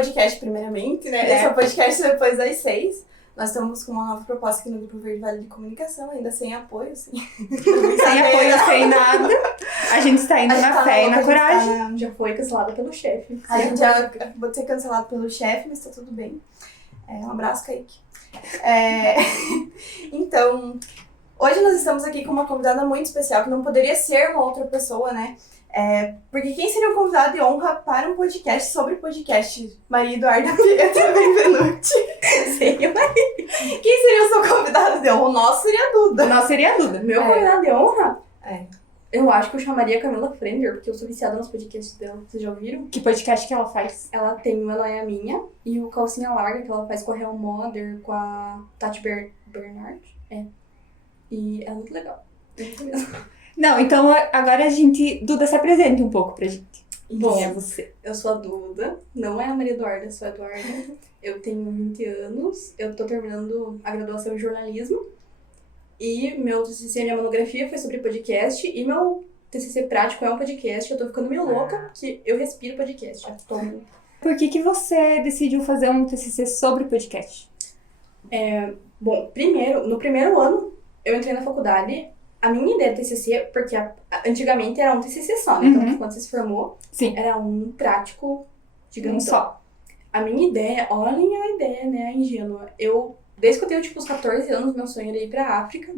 podcast primeiramente, né? Esse é o podcast depois das 6. Nós estamos com uma nova proposta aqui no Grupo Verde Vale de Comunicação, ainda sem apoio, assim. Sem apoio, sem nada. A gente está indo na fé e na coragem. Já foi cancelada pelo chefe. A gente já pode ser cancelado pelo chefe, mas tá tudo bem. Um abraço, Kaique. Então, hoje nós estamos aqui com uma convidada muito especial, que não poderia ser uma outra pessoa, né? Porque quem seria o convidado de honra para um podcast sobre podcast? Maria Eduarda Pietro Benvenuti. Seria Maria. Quem seria o seu convidado de honra? O nosso seria a Duda. O nosso seria a Duda. Meu convidado de honra? É. Eu acho que eu chamaria a Camila Frender, porque eu sou viciada nos podcasts dela. Vocês já ouviram? Que podcast que ela faz? Ela tem o Ela é a Minha e o Calcinha Larga, que ela faz com a Real Mother, com a Tati Bernard. E é muito legal. Muito mesmo. Não, então agora a gente... Duda, se apresente um pouco pra gente. Bom, Quem é você? Eu sou a Duda, não é a Maria Eduarda, eu sou a Eduarda. Eu tenho 20 anos, eu tô terminando a graduação em jornalismo. E meu TCC, minha monografia foi sobre podcast. E meu TCC prático é um podcast. Eu tô ficando meio louca, que eu respiro podcast. Por que você decidiu fazer um TCC sobre podcast? Bom, no primeiro ano, eu entrei na faculdade. A minha ideia do TCC, porque antigamente era um TCC só, né? Então, quando você se formou, Sim. Era um prático gigantão. Um só. A minha ideia, olhem a ideia, né, ingênua. Desde que eu tenho, os 14 anos, meu sonho era ir pra África,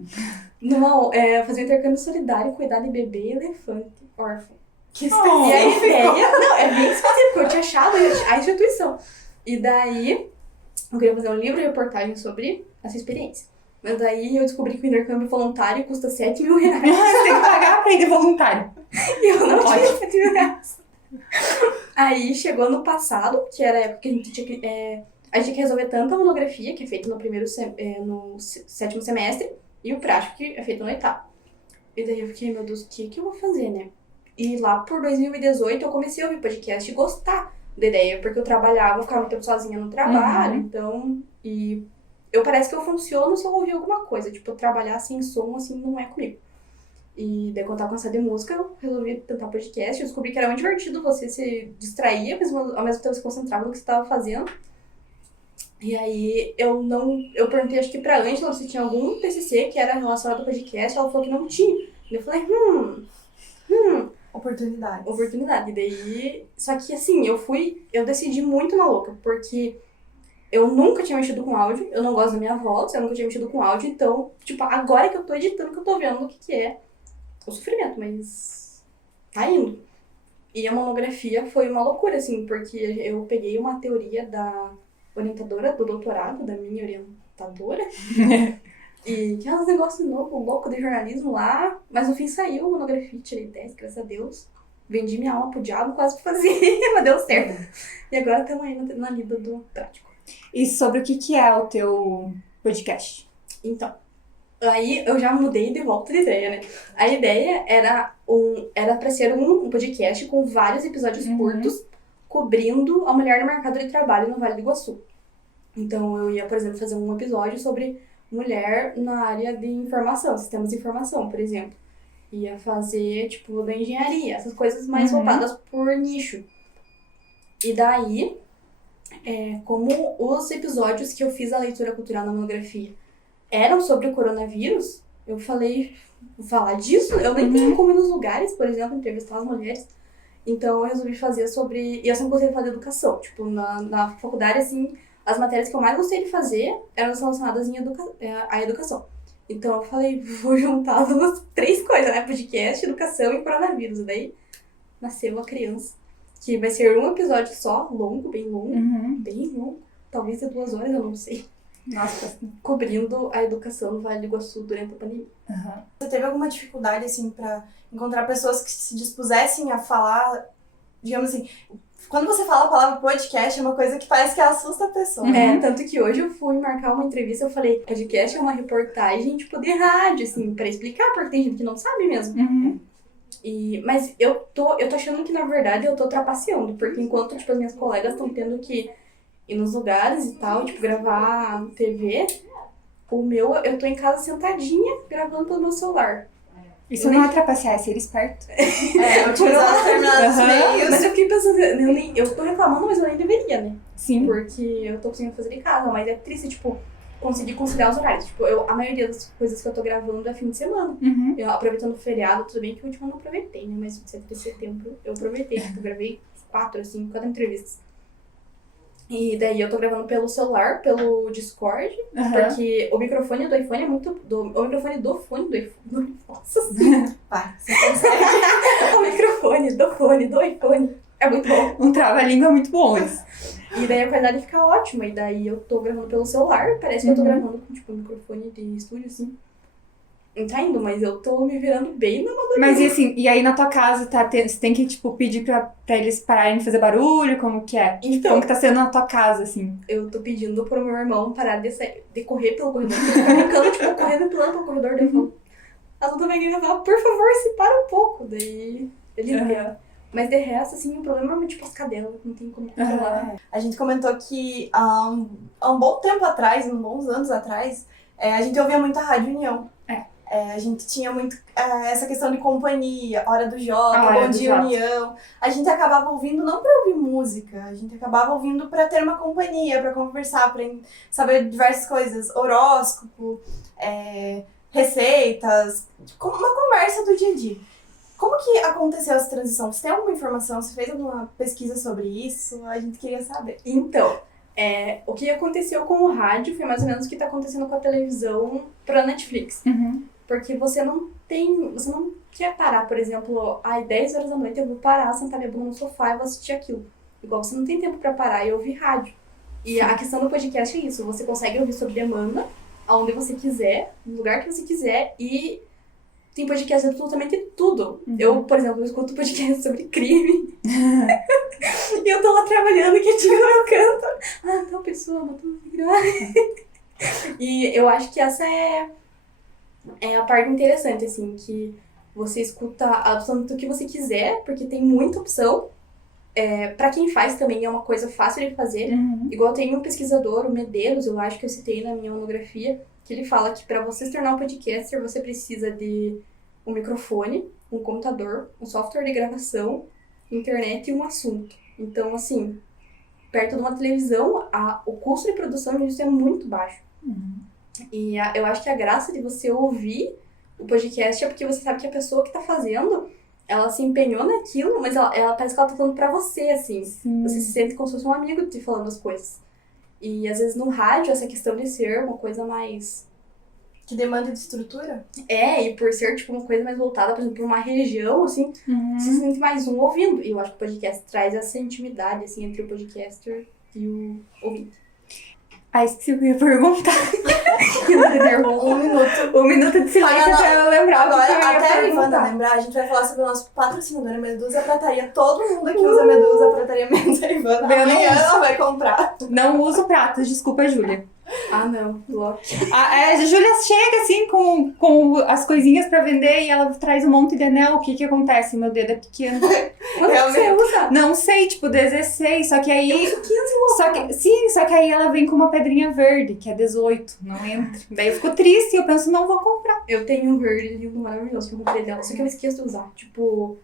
fazer um intercâmbio solidário, cuidar de bebê e elefante órfão. Que E a ideia... Não, é bem específico, eu tinha achado a instituição. E daí, eu queria fazer um livro de reportagem sobre essa experiência. Mas daí eu descobri que o intercâmbio voluntário custa 7 mil reais. Você tem que pagar pra ir de voluntário. E eu não tinha 7 mil reais. Aí chegou no passado, que era a época que a gente tinha que resolver tanto a monografia, que é feita no no 7º semestre, e o prático, que é feito no 8º. E daí eu fiquei, meu Deus, o que eu vou fazer, né? E lá por 2018 eu comecei a ouvir podcast e gostar da ideia, porque eu ficava muito tempo sozinha no trabalho, então... E parece que eu funciono se eu ouvir alguma coisa, trabalhar sem som, assim, não é comigo. E daí, quando eu tava cansada de música, eu resolvi tentar podcast. Eu descobri que era muito divertido, você se distraía, mas ao mesmo tempo se concentrava no que você tava fazendo. E aí, eu perguntei, acho que pra Ângela, se tinha algum TCC que era relacionado ao podcast. Ela falou que não tinha. E eu falei, Oportunidade. E daí, só que assim, eu decidi muito na louca, porque eu nunca tinha mexido com áudio, eu não gosto da minha voz, eu nunca tinha mexido com áudio, então, agora que eu tô editando, que eu tô vendo o que é o sofrimento, mas tá indo. E a monografia foi uma loucura, assim, porque eu peguei uma teoria da orientadora do doutorado, da minha orientadora, e tinha uns negócios louco de jornalismo lá, mas no fim saiu a monografia, tirei 10, graças a Deus. Vendi minha alma pro diabo quase pra fazer, mas deu certo. E agora estamos aí na lida do prático. E sobre o que é o teu podcast? Então, aí eu já mudei de volta de ideia, né? A ideia era pra ser um podcast com vários episódios curtos, cobrindo a mulher no mercado de trabalho no Vale do Iguaçu. Então, eu ia, por exemplo, fazer um episódio sobre mulher na área de informação, sistemas de informação, por exemplo. Ia fazer, da engenharia, essas coisas mais voltadas por nicho. E daí, como os episódios que eu fiz a leitura cultural na monografia eram sobre o coronavírus, eu falei, vou falar disso? Eu nem tenho como ir nos lugares, por exemplo, entrevistar as mulheres. Então, eu resolvi fazer sobre... E eu sempre gostei de fazer educação. Na faculdade, assim, as matérias que eu mais gostei de fazer eram relacionadas à educação. Então, eu falei, vou juntar as duas, 3 coisas, né? Podcast, educação e coronavírus. E daí, nasceu a criança. Que vai ser um episódio só, longo, bem longo. Bem longo. Talvez de 2 horas, eu não sei. Nossa. Cobrindo a educação no Vale do Iguaçu durante a pandemia. Você teve alguma dificuldade, assim, pra encontrar pessoas que se dispusessem a falar, digamos assim... Quando você fala a palavra podcast, é uma coisa que parece que assusta a pessoa. Tanto que hoje eu fui marcar uma entrevista, eu falei, podcast é uma reportagem, de rádio, assim, pra explicar, porque tem gente que não sabe mesmo. Mas eu tô achando que, na verdade, eu tô trapaceando, porque enquanto, as minhas colegas estão tendo que ir nos lugares e tal, gravar TV, eu tô em casa sentadinha, gravando pelo meu celular. Isso não é trapacear, é ser esperto. Utilizar determinados meios. Mas eu fiquei pensando, eu tô reclamando, mas eu nem deveria, né? Sim. Porque eu tô conseguindo fazer em casa, mas é triste, tipo, conseguir conciliar os horários. Tipo, a maioria das coisas que eu tô gravando é fim de semana. Uhum. Eu aproveitando o feriado, tudo bem que o último eu não aproveitei, né? Mas 7 de setembro eu aproveitei. Tipo, gravei 4 entrevistas. E daí eu tô gravando pelo celular, pelo Discord, porque o microfone do iPhone é muito... o microfone do fone do iPhone... Nossa senhora! Vai, você consegue. O microfone do fone do iPhone é muito bom. Um trava-língua muito bom isso. E daí a qualidade fica ótima. E daí eu tô gravando pelo celular, parece que eu tô gravando com, tipo, um microfone de estúdio, assim. Não tá indo, mas eu tô me virando bem na amadorismo. Mas e assim, e aí na tua casa você tem que, tipo, pedir pra eles pararem de fazer barulho? Como que é? Então, Como que tá sendo na tua casa, assim? eu tô pedindo pro meu irmão parar de correr pelo corredor. Ele fica brincando, tipo, correndo pulando pelo corredor. Daí eu falo, a Duda vai gravar, por favor, se para um pouco. Daí ele não. Mas de resto, assim, o problema é tipo as cadelas, não tem como controlar. A gente comentou que há um bom tempo atrás, uns bons anos atrás, a gente ouvia muito a Rádio União. A gente tinha muito essa questão de companhia, Hora do Joca, Bom Dia União. A gente acabava ouvindo não pra ouvir música, a gente acabava ouvindo pra ter uma companhia, pra conversar, pra saber diversas coisas, horóscopo, receitas, uma conversa do dia a dia. Como que aconteceu essa transição? Você tem alguma informação? Você fez alguma pesquisa sobre isso? A gente queria saber. Então, o que aconteceu com o rádio foi mais ou menos o que tá acontecendo com a televisão pra Netflix. Porque você não quer parar, por exemplo, às 10 horas da noite eu vou parar, sentar minha bunda no sofá e vou assistir aquilo. Igual você não tem tempo pra parar e ouvir rádio. E a questão do podcast é isso, você consegue ouvir sob demanda, aonde você quiser, no lugar que você quiser, e tem podcast de absolutamente tudo. Eu, por exemplo, escuto podcast sobre crime. E eu tô lá trabalhando quietinho no meu canto. Tal pessoa matou um filho. E eu acho que essa é a parte interessante, assim, que você escuta absolutamente o que você quiser, porque tem muita opção. Pra quem faz também é uma coisa fácil de fazer. Igual tem um pesquisador, o Medeiros, eu acho que eu citei na minha monografia, que ele fala que pra você se tornar um podcaster, você precisa de um microfone, um computador, um software de gravação, internet e um assunto. Então, assim, perto de uma televisão, o custo de produção disso é muito baixo. E eu acho que a graça de você ouvir o podcast é porque você sabe que a pessoa que tá fazendo, ela se empenhou naquilo, mas ela parece que ela tá falando pra você, assim. Sim. Você se sente como se fosse um amigo te falando as coisas. E às vezes no rádio, essa questão de ser uma coisa mais... Que demanda de estrutura? E por ser, tipo, uma coisa mais voltada, por exemplo, pra uma região, assim, você se sente mais um ouvindo. E eu acho que o podcast traz essa intimidade, assim, entre o podcaster e o ouvinte. Esqueci o que eu ia perguntar. Um minuto de silêncio pra eu lembrar. Agora, até a Ivana lembrar, a gente vai falar sobre o nosso patrocinador, a Medusa Prataria. Todo mundo aqui usa Medusa Prataria, menos a Ivana. Amanhã ela vai comprar. Não uso pratas, desculpa, Júlia. Não, logo. A Júlia chega assim com as coisinhas pra vender e ela traz um monte de anel. O que que acontece? Meu dedo é pequeno. Quanto você usa? Não sei, tipo 16, só que aí... Eu uso 15, só que aí ela vem com uma pedrinha verde, que é 18, não entra. Daí eu fico triste e eu penso, não vou comprar. Eu tenho um verde lindo, maravilhoso, que eu comprei dela, só que eu esqueço de usar. Tipo,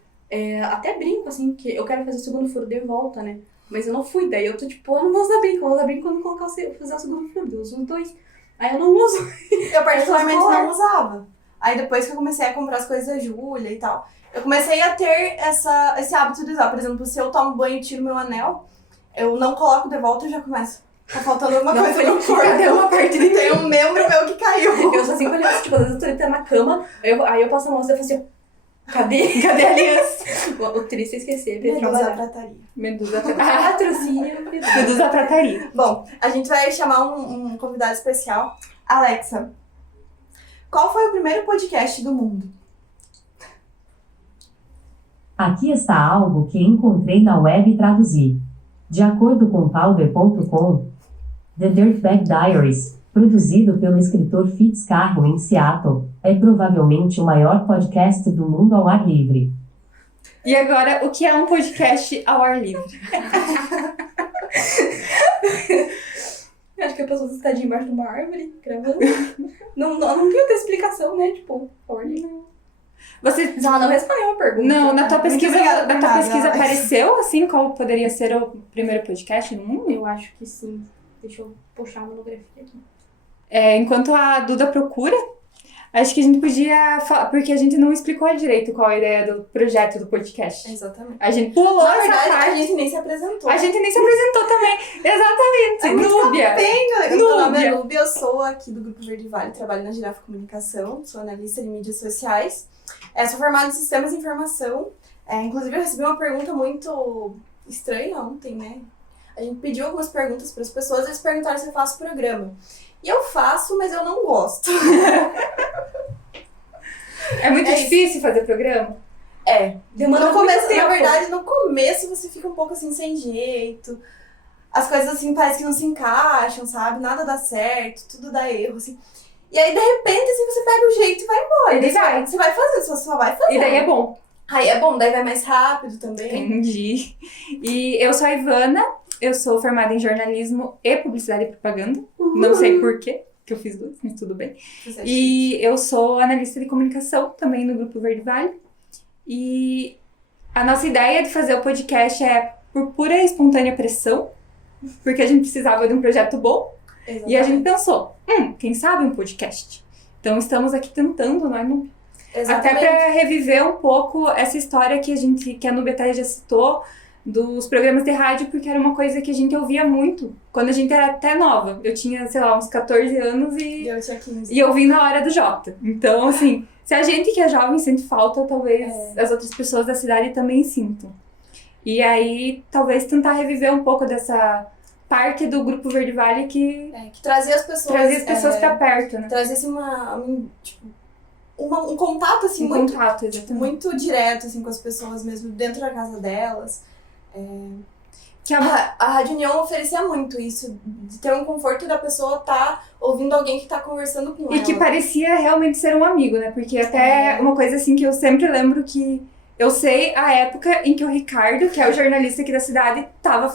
até brinco, assim, que eu quero fazer o segundo furo de volta, né? Mas eu não fui, daí eu tô tipo, eu não vou usar brinco, eu vou usar brinco quando fazer o segundo furo, eu uso os dois. Aí eu não uso. Eu particularmente não usava. Aí depois que eu comecei a comprar as coisas da Júlia e tal, eu comecei a ter esse hábito de usar. Por exemplo, se eu tomo banho e tiro meu anel, eu não coloco de volta e já começo. Tá faltando alguma coisa no corpo. Cadê uma parte de Tem um membro meu que caiu. Eu sou assim, quando eu, tipo, às vezes eu tô deitando na cama, aí eu passo a mão e eu falo assim, cadê a aliança? O triste é esquecer, pra Medusa Prataria. Medusa Prataria. Patrocínio. Medusa Prataria. Bom, a gente vai chamar um convidado especial. Alexa, qual foi o primeiro podcast do mundo? Aqui está algo que encontrei na web e traduzi. De acordo com Powder.com, The Dirtbag Diaries, produzido pelo escritor Fitz Carroll em Seattle, é provavelmente o maior podcast do mundo ao ar livre. E agora, o que é um podcast ao ar livre? Acho que a pessoa está embaixo de uma árvore, gravando. Não tem outra explicação, né? Tipo, ao ar livre. Você... Mas ela não respondeu a pergunta. Não, na tua Muito pesquisa, obrigada por na tua nada. pesquisa apareceu, assim, qual poderia ser o primeiro podcast do mundo? Eu acho que sim. Deixa eu puxar a monografia aqui. Enquanto a Duda procura, acho que a gente podia falar, porque a gente não explicou direito qual a ideia do projeto do podcast. Exatamente. A gente pulou Na essa verdade, parte. a gente nem se apresentou. A gente nem se apresentou também. Exatamente. É muito Núbia. capenga. Meu nome é Núbia. Núbia, eu sou aqui do Grupo Verde Vale, trabalho na Girafa Comunicação, sou analista de mídias sociais. Sou formada em Sistemas de Informação. Inclusive, eu recebi uma pergunta muito estranha ontem, né? A gente pediu algumas perguntas para as pessoas, eles perguntaram se eu faço programa. E eu faço, mas eu não gosto. É muito É difícil fazer programa? Demanda No muito começo, tempo. na verdade, no começo você fica um pouco assim, sem jeito. As coisas assim, parece que não se encaixam, sabe? Nada dá certo, tudo dá erro, assim. E aí, de repente, assim, você pega o jeito e vai embora. Ele Daí vai. Você vai fazendo, você só vai fazendo. E daí é bom. Aí é bom, daí vai mais rápido também. Entendi. E eu sou a Ivana, eu sou formada em jornalismo e publicidade e propaganda. Não sei por quê, que eu fiz dois, mas tudo bem. E eu sou analista de comunicação também no Grupo Verde Vale. E a nossa ideia de fazer o podcast é por pura e espontânea pressão, porque a gente precisava de um projeto bom. Exatamente. E a gente pensou, quem sabe um podcast? Então estamos aqui tentando, nós não... Até Exatamente. para reviver um pouco essa história que a Núbia até já citou, dos programas de rádio, porque era uma coisa que a gente ouvia muito quando a gente era até nova. Eu tinha, sei lá, uns 14 anos E eu tinha 15. e eu vim na hora do Jota. Então, assim, se a gente que é jovem sente falta, talvez as outras pessoas da cidade também sintam. E aí, talvez tentar reviver um pouco dessa parte do Grupo Verde Vale que Que trazia as pessoas... pra perto, né? Trazia assim, um contato, assim, Um muito, contato, exatamente. muito direto, assim, com as pessoas mesmo, dentro da casa delas. Que é uma... A Rádio União oferecia muito isso, de ter um conforto da pessoa estar ouvindo alguém que tá conversando com ela. E que parecia realmente ser um amigo, né? Porque até uma coisa assim que eu sempre lembro que eu sei a época em que o Ricardo, que é o jornalista aqui da cidade, tava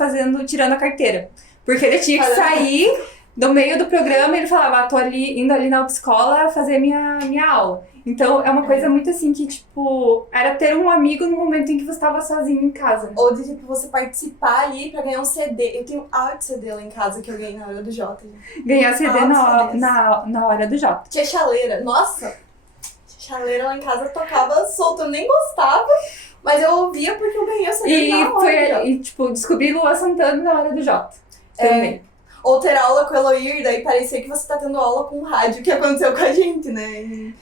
tirando a carteira. Porque ele tinha que sair do meio do programa e ele falava, tô indo ali na autoescola fazer minha aula. Então é uma coisa muito assim que, tipo, era ter um amigo no momento em que você tava sozinho em casa. Né? Ou de, tipo, você participar ali pra ganhar um CD. Eu tenho áudio CD lá em casa que eu ganhei na hora do Jota. Ganhar CD CDs. na hora do Jota. Tia Chaleira. Nossa! Tia Chaleira lá em casa tocava solto. Eu nem gostava, mas eu ouvia porque eu ganhei o CD na hora. E, tipo, descobri Lua Santana na hora do Jota. Também. Ou ter aula com o Eloir, daí parecia que você tá tendo aula com rádio, que aconteceu com a gente, né? Em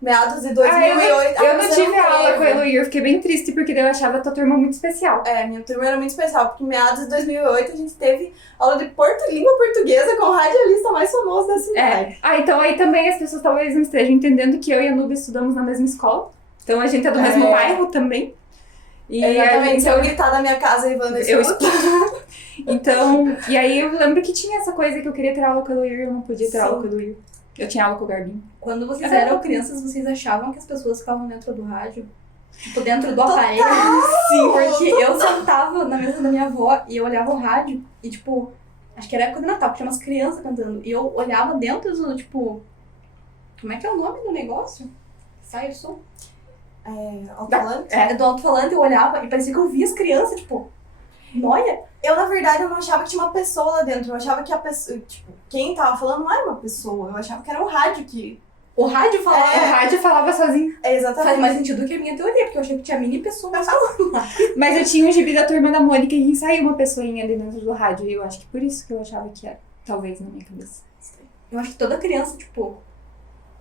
meados de 2008. Eu não você tive aula teve. com o Eloir, eu fiquei bem triste, porque daí eu achava a tua turma muito especial. Minha turma era muito especial, porque em meados de 2008 a gente teve aula de língua portuguesa com o radialista mais famoso da cidade. Então aí também as pessoas talvez não estejam entendendo que eu e a Núbia estudamos na mesma escola. Então a gente é do mesmo bairro também. E Exatamente, se eu gritar na minha casa, a Ivana escuta. Então, e aí eu lembro que tinha essa coisa que eu queria ter aula com o Eloir, eu não podia ter Sim. aula com o Eloir. Eu tinha aula com o Garbinho. Quando vocês eram crianças, vocês achavam que as pessoas ficavam dentro do rádio? Tipo, dentro do aparelho? Sim, porque eu sentava na mesa da minha avó e eu olhava o rádio e, tipo, acho que era época do Natal, porque tinha umas crianças cantando. E eu olhava dentro do, tipo, como é que é o nome do negócio? Sai o som? Alto-falante? É do alto-falante, eu olhava e parecia que eu via as crianças, tipo, noia. Eu, na verdade, eu não achava que tinha uma pessoa lá dentro. Eu achava que a pessoa, tipo, quem tava falando não era uma pessoa. Eu achava que era o rádio que... O rádio falava. O rádio falava sozinho. Exatamente. Faz mais sentido que a minha teoria, porque eu achei que tinha mini pessoas falando lá. Mas eu tinha um gibi da Turma da Mônica e saiu uma pessoinha ali dentro do rádio. E eu acho que por isso que eu achava que era. Talvez na minha cabeça. Eu acho que toda criança, tipo,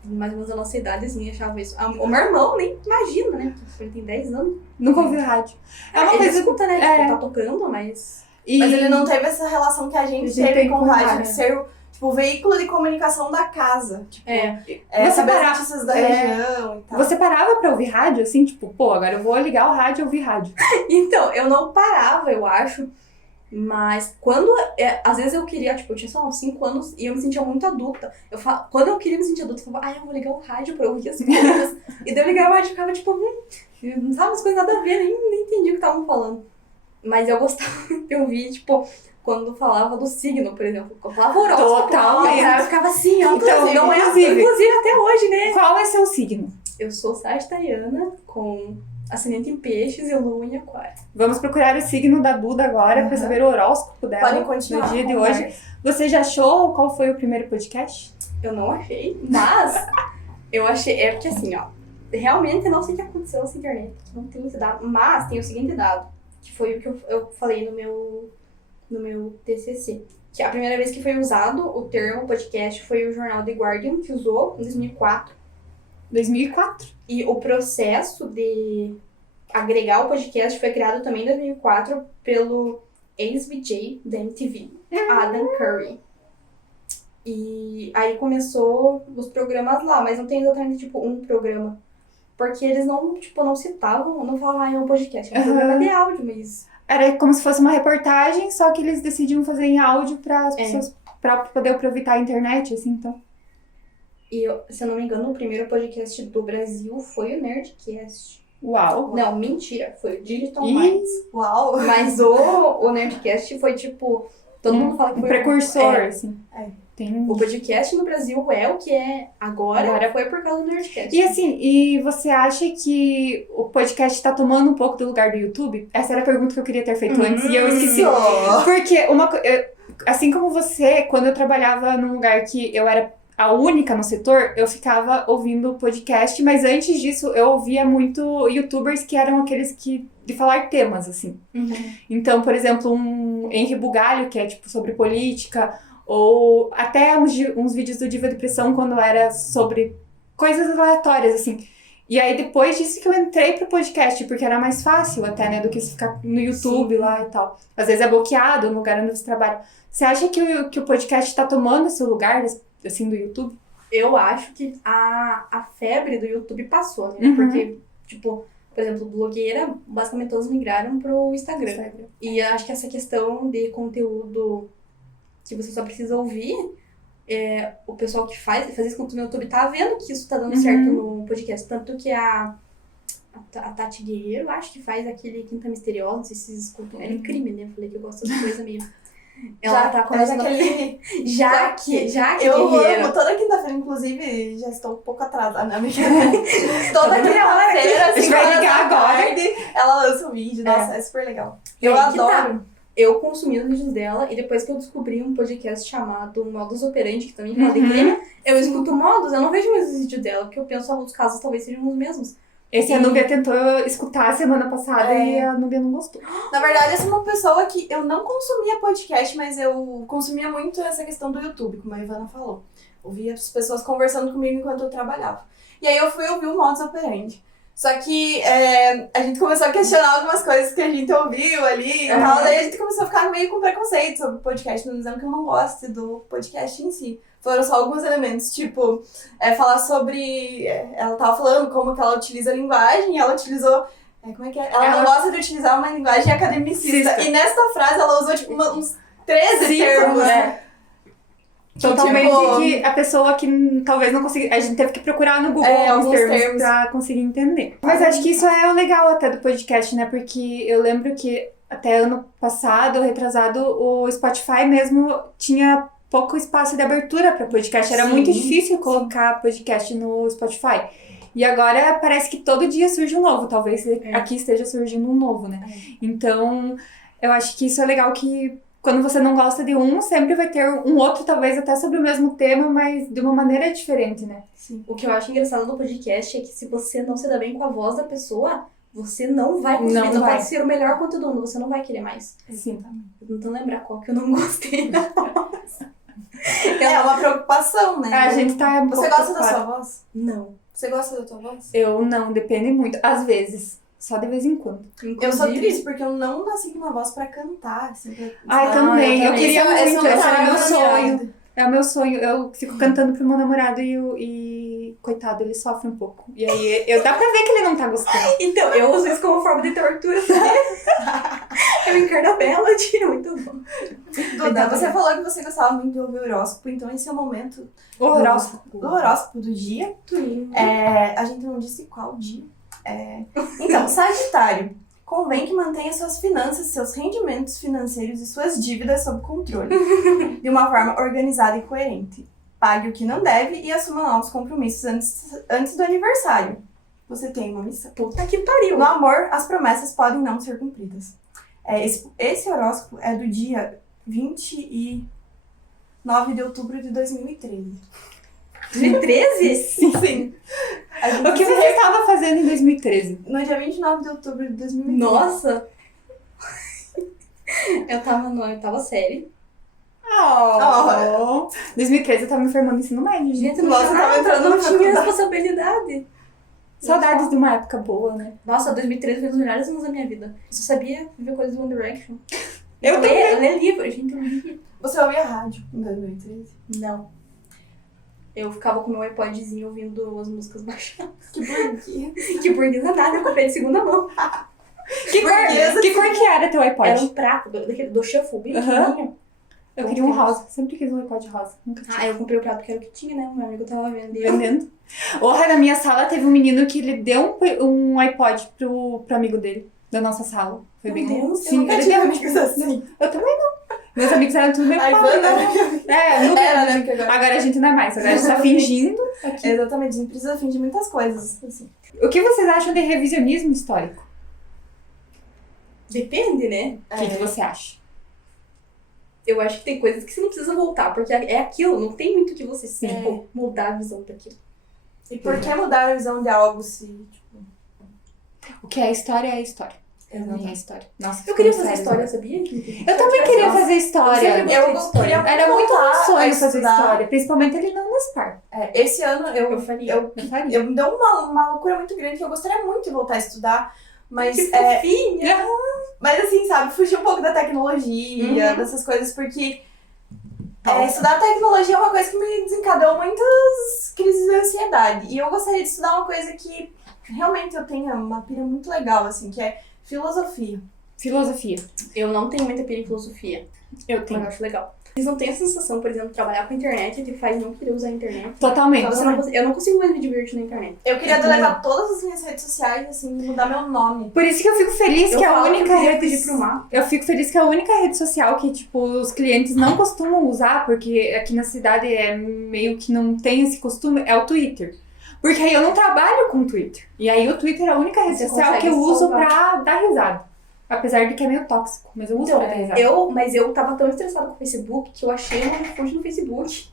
mais ou menos da nossa idade, assim, achava isso. O meu irmão nem imagina, né? Porque ele tem 10 anos. Nunca ouvi rádio. É uma Ele coisa... escuta, né? Tipo, tá tocando, mas... Mas ele não teve essa relação que a gente teve com o rádio, de ser tipo, o veículo de comunicação da casa. Tipo, Você saber parava- as notícias da região e tal. Você parava pra ouvir rádio, assim, tipo, pô, agora eu vou ligar o rádio e ouvir rádio. Então, eu não parava, eu acho. Mas quando... às vezes eu queria, tipo, eu tinha, sei lá, uns 5 anos e eu me sentia muito adulta. Quando eu queria me sentir adulta, eu falava, eu vou ligar o rádio pra ouvir as coisas. E daí eu ligava o rádio e ficava, tipo, não sabe umas coisas nada a ver, nem entendi o que estavam falando. Mas eu gostava de ouvir, tipo, quando falava do signo, por exemplo. Quando falava horóscopo. Totalmente. Eu ficava assim, ó. Então, Não é inclusive até hoje, né? Qual é seu signo? Eu sou sagitariana, com ascendente em peixes e lua em aquário. Vamos procurar o signo da Duda agora pra saber o horóscopo dela Podem continuar. no dia de com hoje. mais. Você já achou qual foi o primeiro podcast? Eu não achei, mas eu achei. É porque assim, ó. Realmente eu não sei o que aconteceu nessa internet. Não tem esse dado. Mas tem o seguinte dado. Que foi o que eu falei no meu TCC. Que a primeira vez que foi usado o termo podcast foi o jornal The Guardian, que usou em 2004. 2004. E o processo de agregar o podcast foi criado também em 2004 pelo ex-VJ da MTV, Adam Curry. E aí começou os programas lá, mas não tem exatamente, tipo, um programa. Porque eles não, tipo, não citavam, não falavam, é um podcast, é um programa de áudio, mas... Era como se fosse uma reportagem, só que eles decidiam fazer em áudio para as pessoas, pra poder aproveitar a internet, assim, então. E, se eu não me engano, o primeiro podcast do Brasil foi o Nerdcast. Uau! Não, mentira, foi o Digital Ih, Minds. Uau! Mas o Nerdcast foi, tipo... Todo mundo fala que um foi precursor, É. assim. É. Tem... O podcast no Brasil é o que é agora foi por causa do Nerdcast. E assim, e você acha que o podcast tá tomando um pouco do lugar do YouTube? Essa era a pergunta que eu queria ter feito antes e eu esqueci. Só. Porque, assim como você, quando eu trabalhava num lugar que eu era a única no setor, eu ficava ouvindo podcast, mas antes disso eu ouvia muito youtubers que eram aqueles de falar temas, assim. Então, por exemplo, um Henri Bugalho, que é tipo sobre política, ou até uns vídeos do Diva Depressão quando era sobre coisas aleatórias, assim. E aí, depois disso que eu entrei pro podcast, porque era mais fácil até, né, do que ficar no YouTube lá e tal. Às vezes é bloqueado no lugar onde você trabalha. Você acha que o podcast tá tomando esse lugar, assim, do YouTube? Eu acho que a febre do YouTube passou, né? Uhum. Porque, tipo, por exemplo, blogueira, basicamente todos migraram pro Instagram. E eu acho que essa questão de conteúdo que você só precisa ouvir, o pessoal que faz esse conteúdo no YouTube tá vendo que isso tá dando certo no podcast. Tanto que a Tati Guerreiro, acho que faz aquele Quinta Misteriosa, não sei se vocês escutam. Ela é crime, né? Eu falei que eu gosto dessa coisa meio... Ela tá começando aquele... Jaque Eu Guerreiro. amo, toda quinta-feira, inclusive, já estou um pouco atrasada, né? Toda quinta-feira, A gente 5 vai horas ligar da agora. tarde, ela lança um vídeo, nossa, é super legal. Eu aí que adoro. Eu consumi os vídeos dela e depois que eu descobri um podcast chamado Modus Operandi, que também fala de crime, eu escuto Modus, eu não vejo mais os vídeos dela, porque eu penso que os casos talvez sejam os mesmos. Esse a Núbia tentou escutar semana passada e a Núbia não gostou. Na verdade, eu sou uma pessoa que eu não consumia podcast, mas eu consumia muito essa questão do YouTube, como a Ivana falou. Ouvia as pessoas conversando comigo enquanto eu trabalhava. E aí eu fui ouvir o Modus Operandi. Só que a gente começou a questionar algumas coisas que a gente ouviu ali e tal. Daí a gente começou a ficar meio com preconceito sobre o podcast, não dizendo que eu não gosto do podcast em si. Foram só alguns elementos, tipo, falar sobre... ela tava falando como que ela utiliza a linguagem, e ela utilizou... como é que é? Ela não gosta de utilizar uma linguagem academicista. E nessa frase ela usou, tipo, uns 13 termos, né? Totalmente tipo, que a pessoa que talvez não consiga... A gente teve que procurar no Google alguns termos pra conseguir entender. Mas acho que isso é o legal até do podcast, né? Porque eu lembro que até ano passado, retrasado, o Spotify mesmo tinha pouco espaço de abertura para podcast. Era muito difícil colocar podcast no Spotify. E agora parece que todo dia surge um novo. Talvez aqui esteja surgindo um novo, né? Então, eu acho que isso é legal que quando você não gosta de um, sempre vai ter um outro, talvez até sobre o mesmo tema, mas de uma maneira diferente, né? Sim. O que eu acho engraçado do podcast é que se você não se dá bem com a voz da pessoa, você não vai conseguir. Não pode ser o melhor conteúdo, você não vai querer mais. Sim. Tô tentando lembrar qual que eu não gostei da voz. É uma preocupação, né? A gente tá Você gosta da sua voz? Não. Você gosta da tua voz? Eu não, depende muito. Às vezes. Só de vez em quando. Eu sou triste, porque eu não nasci com uma voz pra cantar. Assim, Também. Eu queria muito, esse era meu sonho. sonho. É o meu sonho. Eu fico cantando pro meu namorado e coitado, ele sofre um pouco. E aí, dá pra ver que ele não tá gostando. Então, eu uso isso como forma de tortura, sabe? Eu encarno a Melody, é muito bom. Duda, você falou que você gostava muito de ouvir o horóscopo, então esse é o momento O horóscopo. do horóscopo do dia. A gente não disse qual dia. Então, Sagitário. Convém que mantenha suas finanças, seus rendimentos financeiros e suas dívidas sob controle, de uma forma organizada e coerente. pague o que não deve e assuma novos compromissos antes do aniversário. Você tem uma missão. Puta que pariu. No amor, as promessas podem não ser cumpridas. Esse horóscopo é do dia 29 de outubro de 2013. 2013? Sim. O que você estava fazendo em 2013? No dia 29 de outubro de 2013. Nossa! Eu tava na oitava série. Oh. 2013 eu tava me formando no ensino médio, gente. Gente, eu não Nossa, tinha eu tava nada, entrando não na tinha faculdade. responsabilidade. Saudades de uma época boa, né? Nossa, 2013 foi um dos melhores anos da minha vida. Eu só sabia ver coisas do One Direction. Eu também. Eu lia livro, gente, eu lia. Você ouvia rádio em 2013? Não. Eu ficava com meu iPodzinho ouvindo as músicas baixadas. Que burguês. Que burguesa nada, eu comprei de segunda mão. Que cor que era teu iPod? Era um prato do Shuffle, bem pequenininho. Eu queria um rosa. Sempre quis um iPod rosa. Nunca tive. Ah, eu comprei o prato que era o que tinha, né? O meu amigo tava vendendo. Vendendo. Na minha sala teve um menino que ele deu um iPod pro amigo dele, da nossa sala. Foi bem Meu Deus, Sim, eu nunca ele tive deu. amigos assim. Eu também não. Meus amigos eram tudo meio A pobre, Ivana né? Mudou. era, né? Que agora... Agora a gente não é mais. Agora a gente tá fingindo. Exatamente, a gente precisa fingir muitas coisas. Assim. O que vocês acham de revisionismo histórico? Depende, né? O que você acha? Eu acho que tem coisas que você não precisa voltar, porque é aquilo, não tem muito que você tipo, mudar a visão daquilo. E por que mudar a visão de algo se... Tipo... O que é história é história. Exatamente. É história. Nossa, Eu queria ficou fazer sério. história, sabia? Eu também queria fazer história. Eu sempre Eu queria Era muito voltar um sonho a fazer estudar. história. Principalmente ele não nas par. Esse ano Eu faria. eu faria. me deu uma loucura muito grande que eu gostaria muito de voltar a estudar. Mas, Que fofinha! mas assim, sabe, fugir um pouco da tecnologia, dessas coisas, porque estudar tecnologia é uma coisa que me desencadeou muitas crises de ansiedade. E eu gostaria de estudar uma coisa que realmente eu tenha uma pira muito legal, assim, que é filosofia. Filosofia. Eu não tenho muita pira em filosofia, Eu mas tenho. eu acho legal. Vocês não têm a sensação, por exemplo, de trabalhar com a internet te faz não querer usar a internet? Totalmente. Eu não consigo mais me divertir na internet. Eu queria deletar todas as minhas redes sociais, assim, e mudar meu nome. Por isso que eu fico feliz que a falo única eu queria rede... fugir pro mar. Eu fico feliz que a única rede social que, tipo, os clientes não costumam usar, porque aqui na cidade é meio que não tem esse costume, é o Twitter. Porque aí eu não trabalho com o Twitter. E aí o Twitter é a única rede Você social que eu consegue uso salvar. pra dar risada. Apesar de que é meio tóxico, mas eu uso Então, pra dar risada. mas eu tava tão estressada com o Facebook que eu achei um refúgio no Facebook.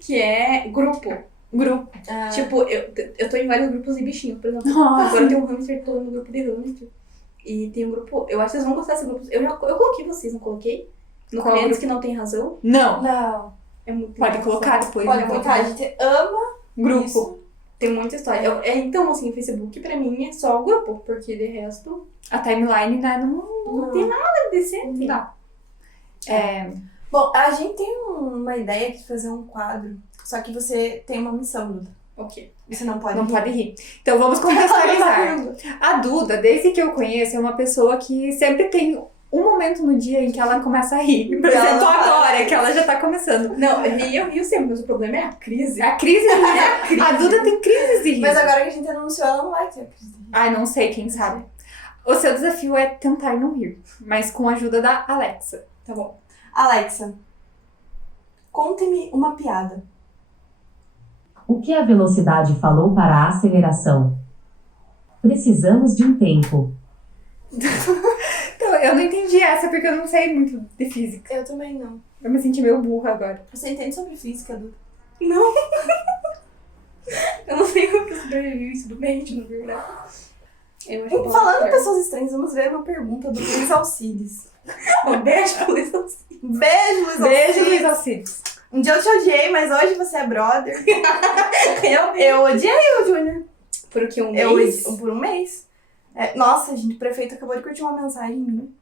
Que é grupo. Grupo. Tipo, eu tô em vários grupos de bichinhos, por exemplo. Nossa. Agora tem um hamster, tô no grupo de hamster. E tem um grupo, eu acho que vocês vão gostar desse grupo. Eu coloquei vocês, não coloquei? No Qual Clientes grupo? que não tem razão. Não. Não. É muito Pode engraçado. colocar depois. Pode né? colocar, a gente ama Grupo. isso. Tem muita história. Então, assim, o Facebook pra mim é só o grupo, porque de resto A timeline, né, não tem nada decente. não dá. É, Bom, a gente tem uma ideia de fazer um quadro, só que você tem uma missão, Duda. Ok. Você não pode não rir. pode rir. Então vamos contextualizar. A Duda, desde que eu conheço, é uma pessoa que sempre tem um momento no dia em que ela começa a rir. Por Ela exemplo, não para. agora, que ela já tá começando. Não, eu rio sempre, mas o problema é a crise. A crise de rir. A Duda tem crises de rir. Mas agora que a gente anunciou, ela não vai ter a crise de rir. Ai, não sei, quem sabe. O seu desafio é tentar não rir, mas com a ajuda da Alexa. Tá bom. Alexa, conte-me uma piada. O que a velocidade falou para a aceleração? Precisamos de um tempo. Então, eu não entendi essa porque eu não sei muito de física. Eu também não. Eu me senti meio burra agora. Você entende sobre física, Duda? Não. Eu não sei como que eu sobrevivi isso do médio, na verdade. Eu acho que Falando em pessoas estranhas, vamos ver uma pergunta do Luiz Alcides. Um beijo pro Luiz Alcides. Beijo, Luiz Beijo, Alcides. Luiz Alcides. Um dia eu te odiei, mas hoje você é brother. Eu odiei o Júnior. Por que um Eu mês? por um mês. Nossa, gente, o prefeito acabou de curtir uma mensagem em mim.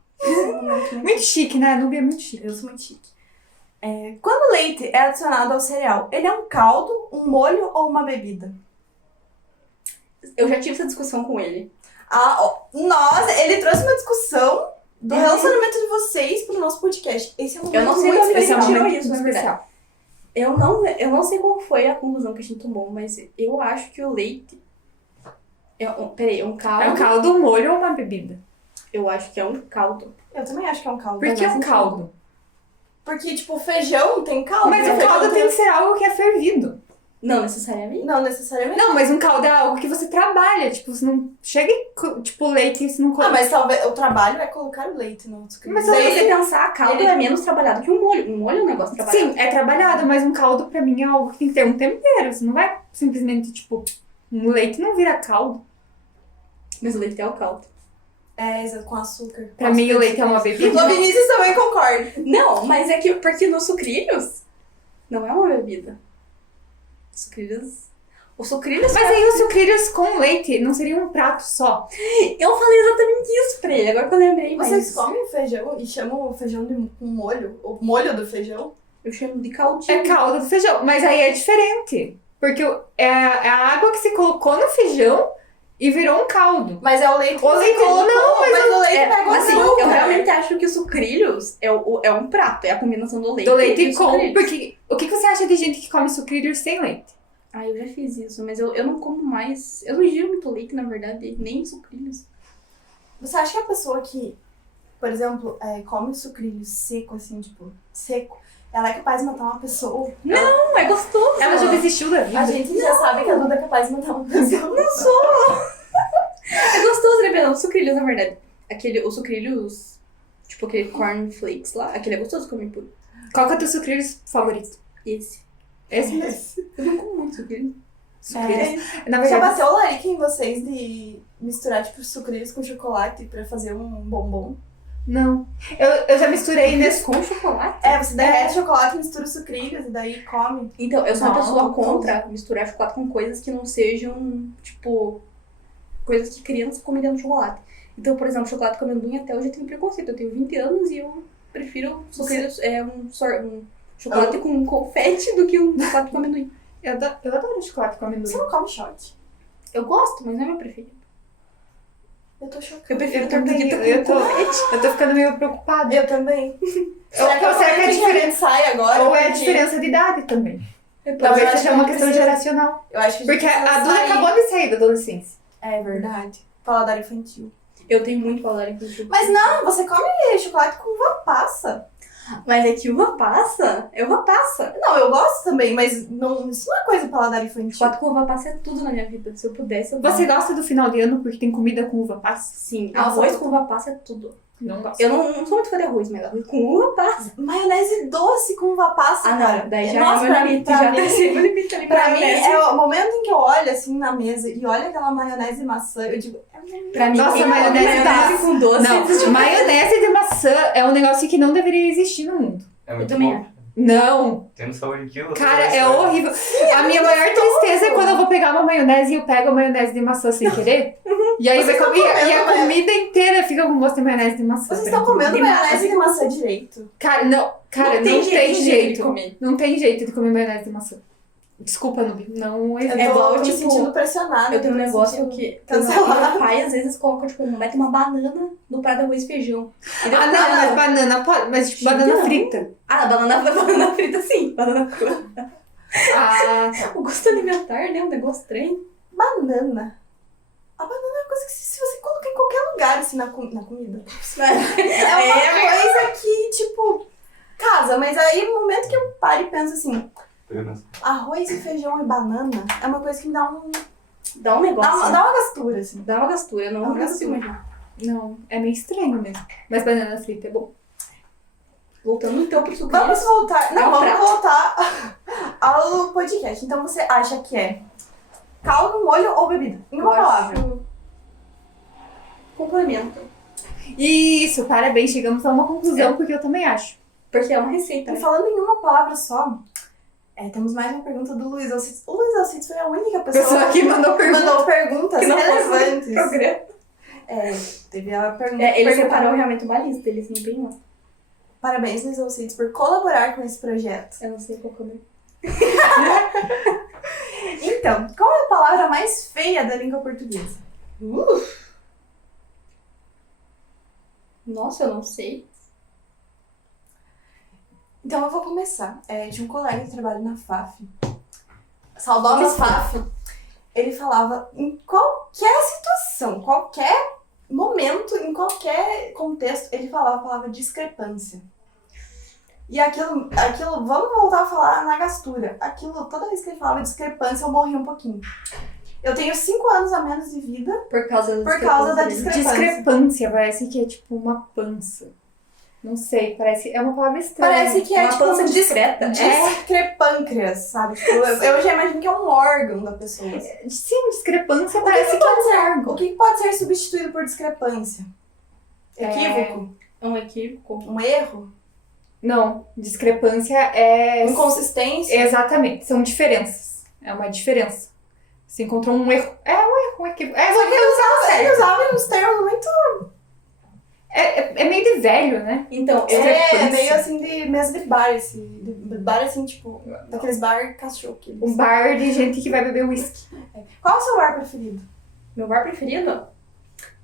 Muito chique, né? A Nubia é muito chique. Eu sou muito chique. Quando o leite é adicionado ao cereal, ele é um caldo, um molho ou uma bebida? Eu já tive essa discussão com ele. Nossa, ele trouxe uma discussão do relacionamento de vocês pro nosso podcast. Esse é um Eu não momento sei muito de onde ele especial. tirou muito isso, na verdade. especial. Eu não sei qual foi a conclusão que a gente tomou, mas eu acho que o leite é um caldo. É um caldo, um molho ou uma bebida? Eu acho que é um caldo. Eu também acho que é um caldo. Por que Faz um sentido. caldo? Porque, tipo, feijão tem caldo. Mas né? o caldo Feijão tem que ser algo que é fervido. Não necessariamente. Não necessariamente. Não, mas um caldo é algo que você trabalha. Tipo, você não chega e, tipo, leite e você não Ah, coloca. mas talvez o trabalho é colocar o leite no sucrilhos. Mas Se eu- você pensar, caldo ele- é menos trabalhado que um molho. Um molho é um negócio trabalhado. Sim, é trabalhado, mas um caldo pra mim é algo que tem que ter um tempero. Você não vai simplesmente, tipo, um leite não vira caldo. Mas o leite é o caldo. É, exato, com açúcar. Pra mim, o leite é uma bebida. O Vinícius também concorda. Não, mas é que porque nos sucrilhos não é uma bebida. Sucrilhos. O sucrilhos. Mas aí os sucrilhos com leite não seria um prato só. Eu falei exatamente isso pra ele, agora que eu lembrei. Vocês Mas comem feijão e chamam o feijão de com molho? O molho do feijão? eu chamo de caldinho. É caldo do feijão, mas aí é diferente. Porque é a água que se colocou no feijão e virou um caldo. Mas é o leite que O você leite- colocou, não, mas o leite É, pega o assim, açúcar. eu realmente acho que o sucrilhos é um prato, é a combinação do leite. Do leite e com. sucrilhos. Porque o que você acha de gente que come sucrilhos sem leite? Ah, eu já fiz isso, mas eu não como mais. Eu não giro muito leite, na verdade, nem sucrilhos. Você acha que a pessoa que, por exemplo, come sucrilhos seco, assim, tipo, seco, ela é capaz de matar uma pessoa? Não, é gostoso. Ela já desistiu da vida. A gente já sabe que a Duda é capaz de matar uma pessoa. É gostoso, né, Bela? Os sucrilhos, na verdade. Os sucrilhos, tipo aquele cornflakes lá, aquele é gostoso comer puro. Qual que é o teu sucrilhos favorito? Esse. Esse mesmo. Eu não como muito sucrilho. Sucrilhos. Na Já verdade, bateu o larica em vocês de misturar, tipo, sucrilhos com chocolate pra fazer um bombom? não. Eu já misturei nesse. Com chocolate? Você derrete chocolate, mistura os sucrilhos e daí come. Então, eu sou uma Não, pessoa não contra misturar chocolate com coisas que não sejam, tipo, coisas que crianças comem dentro de chocolate. Então, por exemplo, chocolate com amendoim até hoje eu tenho preconceito. Eu tenho 20 anos e eu prefiro sucrilhos, um chocolate com confete do que um chocolate com amendoim. Eu adoro chocolate com amendoim. Você não come shot? Eu gosto, mas não é meu preferido. Eu tô chocada. Eu prefiro Eu também, tortuguita eu com tô- confete. Eu tô ficando meio preocupada. Eu também. Será que Ou será que é a diferente? gente sai agora? Ou é a Porque diferença de idade também. eu Talvez acho seja que uma não questão precisa- geracional. Eu acho que Porque precisa a Duda sair. acabou de sair da adolescência. É verdade. Paladar infantil. Eu tenho muito paladar infantil. Mas não, você come chocolate com uva passa. Mas é que uva passa é uva passa. Não, eu gosto também, mas não, isso não é coisa paladar infantil. Chocolate com uva passa é tudo na minha vida. Se eu pudesse, eu Você gosta do final de ano porque tem comida com uva passa? Sim, Nossa, arroz eu- com uva passa é tudo. Não gosto. Eu não sou muito fã de arroz, mas arroz com uva passa. Maionese doce com uva passa, Ah, cara. não. Daí já Nossa, é meu pra, limite. pra Já mim, desci meu limite ali pra mim, maionese. é o momento em que eu olho assim na mesa e olho aquela maionese de maçã, eu digo, Pra mim, Nossa, quem come maionese tá- com doce. Não, maionese de maçã é um negócio que não deveria existir no mundo. É muito também bom. acho. Não. Tem um sabor de quilo. Cara, é horrível. A minha maior tristeza é quando eu vou pegar uma maionese e eu pego a maionese de maçã sem querer. E aí Vocês vai estão comer. E a comendo comida inteira fica com gosto de maionese de maçã. vocês estão comendo De maionese de maçã direito. Cara, não tem de jeito. comer. Não tem jeito de comer maionese de maçã. Desculpa, Nubi. Não Eu existe. É tô igual, me tipo, sentindo pressionada. Eu tenho um tô me negócio sentindo que cancelada. meu pai às vezes coloca, tipo, mete uma banana no prato de arroz e feijão. E daí eu Ah, fico, não, mas banana pode. Mas tipo, banana Não. frita. banana frita sim, banana crua. Ah, O gosto alimentar, né? Um negócio estranho. Banana. A banana é uma coisa que se você colocar em qualquer lugar, assim, na comida. É uma É, coisa que, tipo, casa. Mas aí, no momento que eu paro e penso assim, arroz e feijão e banana é uma coisa que me dá um... dá um negócio. Dá uma gastura, assim. Dá uma gastura, eu Dá não uma consigo gastura. imaginar. não. É meio estranho mesmo. Mas banana frita é bom. Voltando então pro Vamos sucrilhos. voltar... Não, É um vamos prato. voltar ao podcast. Então, você acha que é caldo, molho ou bebida? Em uma Eu palavra. acho- Complemento. Isso, parabéns. Chegamos a uma conclusão, porque eu também acho. Porque é uma receita, E né? falando em uma palavra só, temos mais uma pergunta do Luiz Alcides. O Luiz Alcides foi a única pessoa Pessoa que mandou que pergunta. mandou perguntas Que não fosse relevantes. Programa. Teve a pergunta. Ele perguntaram- separou realmente uma lista, ele se empenhou. Parabéns, Luiz Alcides, por colaborar com esse projeto. Eu não sei qual que é o nome. Então, qual é a palavra mais feia da língua portuguesa? Nossa, eu não sei. Então eu vou começar. Tinha um colega que trabalha na FAF. Saudosa FAF. Ele falava em qualquer situação, qualquer momento, em qualquer contexto, ele falava a palavra discrepância. E aquilo, vamos voltar a falar na gastura. Aquilo, toda vez que ele falava discrepância, eu morria um pouquinho. Eu tenho 5 anos a menos de vida Por causa da dele. discrepância. Discrepância, parece que é tipo uma pança. Não sei, parece. É uma palavra estranha. Parece que é uma tipo pança discreta. discrepâncreas, sabe? Tipo, eu já imagino que é um órgão da pessoa. Sim, discrepância O que parece que que é pode um ser? órgão. O que pode ser substituído por discrepância? Equívoco? É um equívoco. Um erro? Não, discrepância é. Inconsistência? Exatamente, são diferenças. É uma diferença. Você encontrou um erro. É um erro, um equívoco. É, Só que ele usava uns termos muito... é meio de velho, né? Então, É meio assim de mesa de bar, assim, tipo, daqueles bar cachorro. Um bar de gente que vai beber whisky. Qual é o seu bar preferido? meu bar preferido?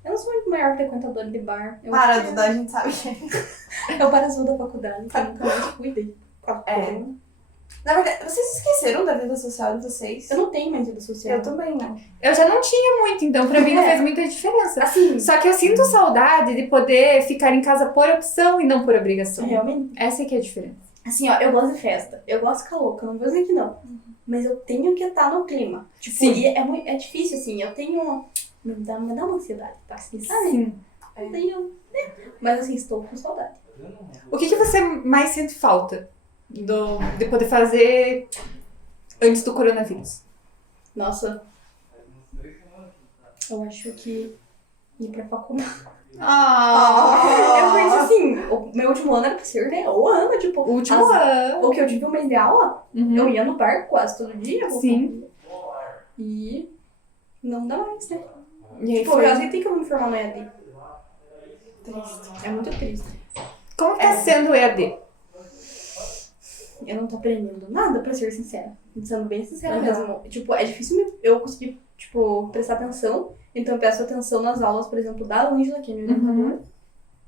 Eu não sou muito maior frequentadora de bar. Eu Para, acho que Duda, a gente sabe que é. é o bar azul da faculdade, que eu nunca mais cuidei. É. Na verdade, vocês esqueceram da vida social de vocês? Eu não tenho mais vida social. Eu também não. Eu já não tinha muito, então pra mim não fez muita diferença. Assim, Só que eu sinto saudade de poder ficar em casa por opção e não por obrigação. realmente. Essa é que é a diferença. Assim, ó, eu gosto de festa. Eu gosto de ficar louca, não vou dizer que não. Mas eu tenho que estar no clima. Tipo, Sim. e é difícil, assim. Eu tenho... Me dá uma ansiedade, tá? Assim, sabe? Sim. Eu tenho... né? Mas assim, estou com saudade. O que você mais sente falta de poder fazer antes do coronavírus? Nossa. Eu acho que ir pra faculdade. Ah! Eu penso assim, o meu último ano era pra ser, né? O ano, tipo... O último ano. O que eu tive um mês de aula, Uhum. eu ia no bar quase todo dia. Sim. E não dá mais, né? E aí Tipo, foi. eu já aceitei que eu vou me formar no EAD. Triste. É muito triste. Como tá sendo o EAD? Eu não tô aprendendo nada, pra ser sincera. Sendo bem sincera Uhum. mesmo. Tipo, é difícil eu conseguir, tipo, prestar atenção. Então eu peço atenção nas aulas, por exemplo, da Ângela, que é minha orientadora.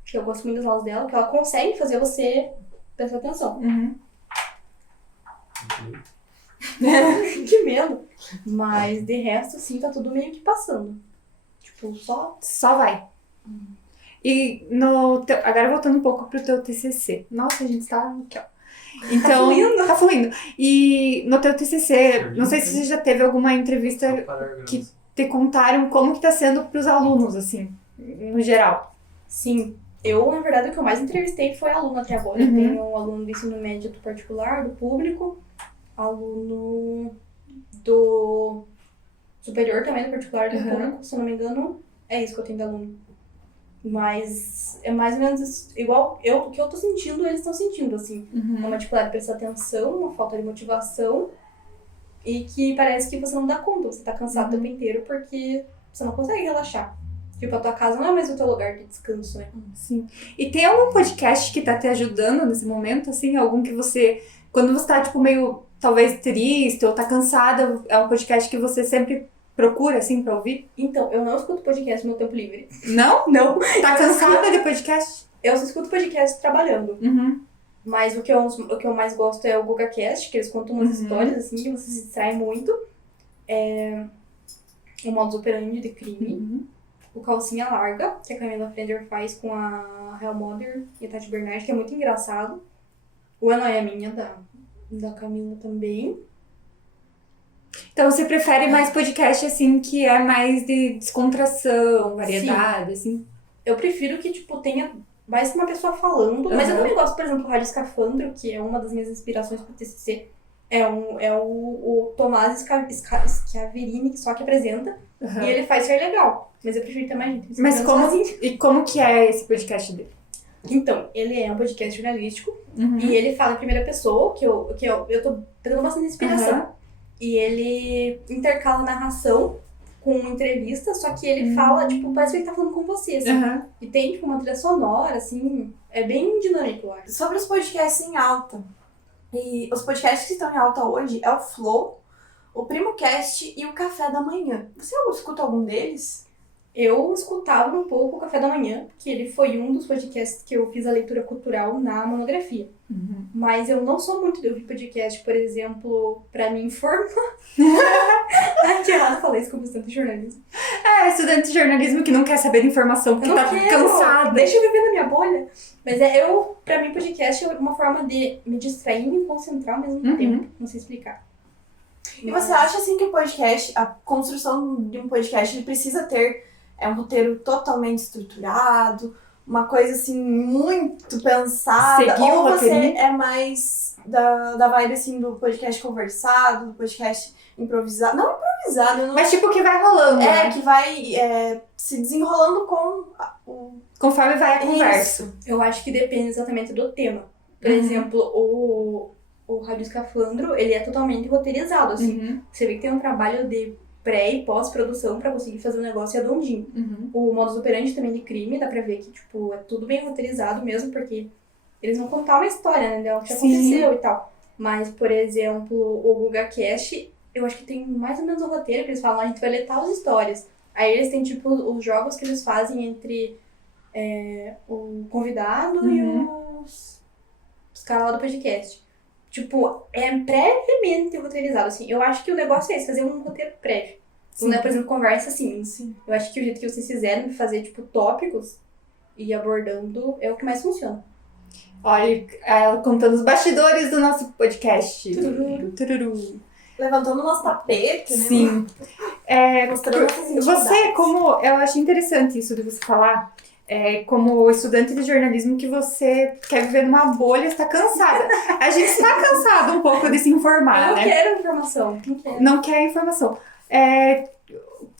Que eu gosto muito das aulas dela, que ela consegue fazer você prestar atenção. Uhum. Que medo. Mas de resto, assim, tá tudo meio que passando. Tipo, só... Só vai. E agora voltando um pouco pro teu TCC. Nossa, a gente tá aqui, ó. Então, tá fluindo. E no teu TCC, não sei se você já teve alguma entrevista que te contaram como que tá sendo pros alunos, assim, no geral. Sim. Eu, na verdade, o que eu mais entrevistei foi aluno até agora. Eu tenho um aluno do ensino médio do particular, do público, aluno do superior também, do particular, do público, se eu não me engano, é isso que eu tenho de aluno. Mas é mais ou menos igual o que eu tô sentindo, eles estão sentindo, assim. Uma dificuldade de prestar atenção, uma falta de motivação e que parece que você não dá conta, você tá cansado o tempo inteiro porque você não consegue relaxar. Tipo, a tua casa não é mais o teu lugar de descanso, né? Sim. E tem algum podcast que tá te ajudando nesse momento, assim? Algum que você, quando você tá, tipo, meio, talvez, triste ou tá cansada, é um podcast que você sempre procura, assim, pra ouvir? Então, eu não escuto podcast no meu tempo livre. Não? Não. Tá cansada de podcast? Eu só escuto podcast trabalhando. Uhum. Mas o que eu mais gosto é o GugaCast, que eles contam umas histórias, assim, que você se distrai muito. O Modus Operandi de crime. O Calcinha Larga, que a Camila Frender faz com a Hell Mother e a Tati Bernardi, que é muito engraçado. O É Nóia Minha, da Camila também. Então você prefere mais podcast, assim, que é mais de descontração, variedade, assim? Eu prefiro que, tipo, tenha mais uma pessoa falando, mas eu também gosto, por exemplo, do Rádio Escafandro, que é uma das minhas inspirações pro TCC. É o Tomás Schiaverini, que só que apresenta, e ele faz ser legal. Mas eu prefiro ter mais gente. Mas como que é esse podcast dele? Então, ele é um podcast jornalístico, e ele fala em primeira pessoa, que eu tô pegando bastante inspiração. E ele intercala narração com entrevista, só que ele fala, tipo, parece que ele tá falando com você, assim. E tem, tipo, uma trilha sonora, assim, é bem dinâmico, eu acho. Sobre os podcasts em alta. E os podcasts que estão em alta hoje é o Flow, o PrimoCast e o Café da Manhã. Você escuta algum deles? Eu escutava um pouco o Café da Manhã, que ele foi um dos podcasts que eu fiz a leitura cultural na monografia. Mas eu não sou muito de ouvir podcast, por exemplo, pra me informar. Ai, que errado falar isso com bastante jornalismo. estudante de jornalismo que não quer saber de informação porque Eu não tá quero. cansada. Deixa eu viver na minha bolha. Mas pra mim, podcast é uma forma de me distrair e me concentrar ao mesmo tempo. Não sei explicar. E você acha, assim, que o podcast, a construção de um podcast, ele precisa ter um roteiro totalmente estruturado, uma coisa, assim, muito pensada? Seguir o ou você roteirinho? é mais da vibe, assim, do podcast conversado, do podcast improvisado? Não improvisado, não. Mas tipo, que vai rolando, né? Que vai se desenrolando com o... Conforme vai a conversa. Isso. Eu acho que depende exatamente do tema. Por exemplo, o Rádio Escafandro, ele é totalmente roteirizado, assim. Você vê que tem um trabalho de pré e pós-produção pra conseguir fazer o negócio redondinho. O modus operandi também de crime, dá pra ver que, tipo, é tudo bem roteirizado mesmo, porque eles vão contar uma história, né, do que aconteceu e tal. Mas, por exemplo, o GugaCast, eu acho que tem mais ou menos um roteiro que eles falam, a gente vai ler tais histórias. Aí eles têm, tipo, os jogos que eles fazem entre o convidado e os caras lá do podcast. Tipo, é previamente roteirizado, assim. Eu acho que o negócio é esse, fazer um roteiro prévio. Não é, por exemplo, conversa assim. Sim. Eu acho que o jeito que vocês fizeram de fazer, tipo, tópicos e ir abordando é o que mais funciona. Olha, ela contando os bastidores do nosso podcast. Tururu. Tururu. Levantando o nosso tapete, né? Sim. Mostrando nossas Você, intimidades. como... Eu achei interessante isso de você falar, como estudante de jornalismo, que você quer viver numa bolha e está cansada. A gente está cansado um pouco de se informar, Eu não né? quero informação. Não quero. Não quer informação.